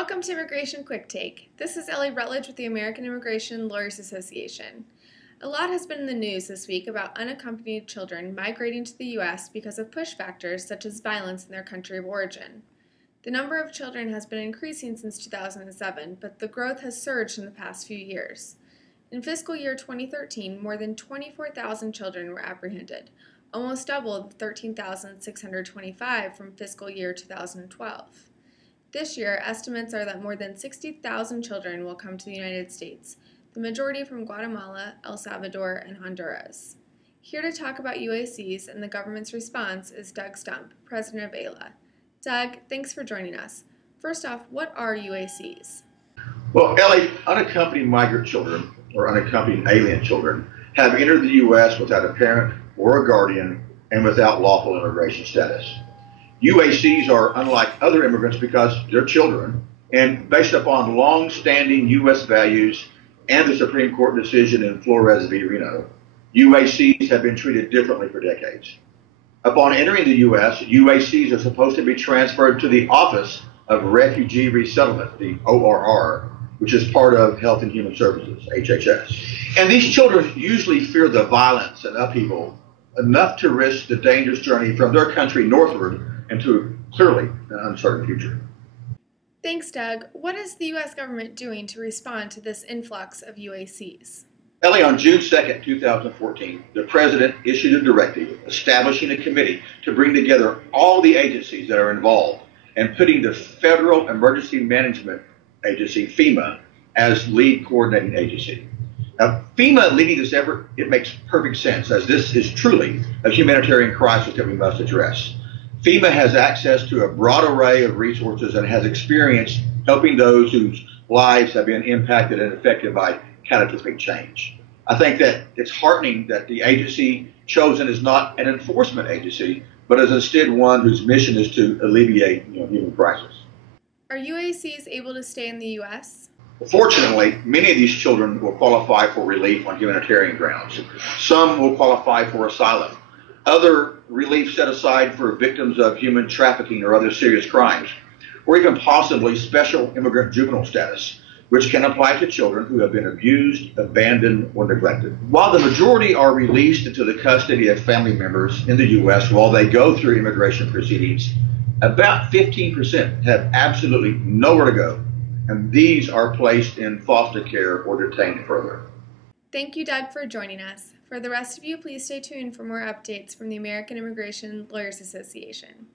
Welcome to Immigration Quicktake. This is Ellie Rutledge with the American Immigration Lawyers Association. A lot has been in the news this week about unaccompanied children migrating to the U.S. because of push factors such as violence in their country of origin. The number of children has been increasing since 2007, but the growth has surged in the past few years. In fiscal year 2013, more than 24,000 children were apprehended, almost double the 13,625 from fiscal year 2012. This year, estimates are that more than 60,000 children will come to the United States, the majority from Guatemala, El Salvador, and Honduras. Here to talk about UACs and the government's response is Doug Stump, president of AILA. Doug, thanks for joining us. First off, what are UACs? Well, Ellie, unaccompanied migrant children, or unaccompanied alien children, have entered the U.S. without a parent or a guardian and without lawful immigration status. UACs are unlike other immigrants because they're children, and based upon long-standing U.S. values and the Supreme Court decision in Flores v. Reno, UACs have been treated differently for decades. Upon entering the U.S., UACs are supposed to be transferred to the Office of Refugee Resettlement, the ORR, which is part of Health and Human Services, HHS. And these children usually fear the violence and upheaval enough to risk the dangerous journey from their country northward into clearly an uncertain future. Thanks, Doug. What is the U.S. government doing to respond to this influx of UACs? Ellie, on June 2nd, 2014, the President issued a directive establishing a committee to bring together all the agencies that are involved and putting the Federal Emergency Management Agency, FEMA, as lead coordinating agency. Now, FEMA leading this effort, it makes perfect sense, as this is truly a humanitarian crisis that we must address. FEMA has access to a broad array of resources and has experience helping those whose lives have been impacted and affected by catastrophic change. I think that it's heartening that the agency chosen is not an enforcement agency, but is instead one whose mission is to alleviate human crisis. Are UACs able to stay in the U.S.? Fortunately, many of these children will qualify for relief on humanitarian grounds. Some will qualify for asylum. Other relief set aside for victims of human trafficking or other serious crimes, or even possibly special immigrant juvenile status, which can apply to children who have been abused, abandoned, or neglected. While the majority are released into the custody of family members in the U.S. while they go through immigration proceedings, about 15% have absolutely nowhere to go, and these are placed in foster care or detained further. Thank you, Doug, for joining us. For the rest of you, please stay tuned for more updates from the American Immigration Lawyers Association.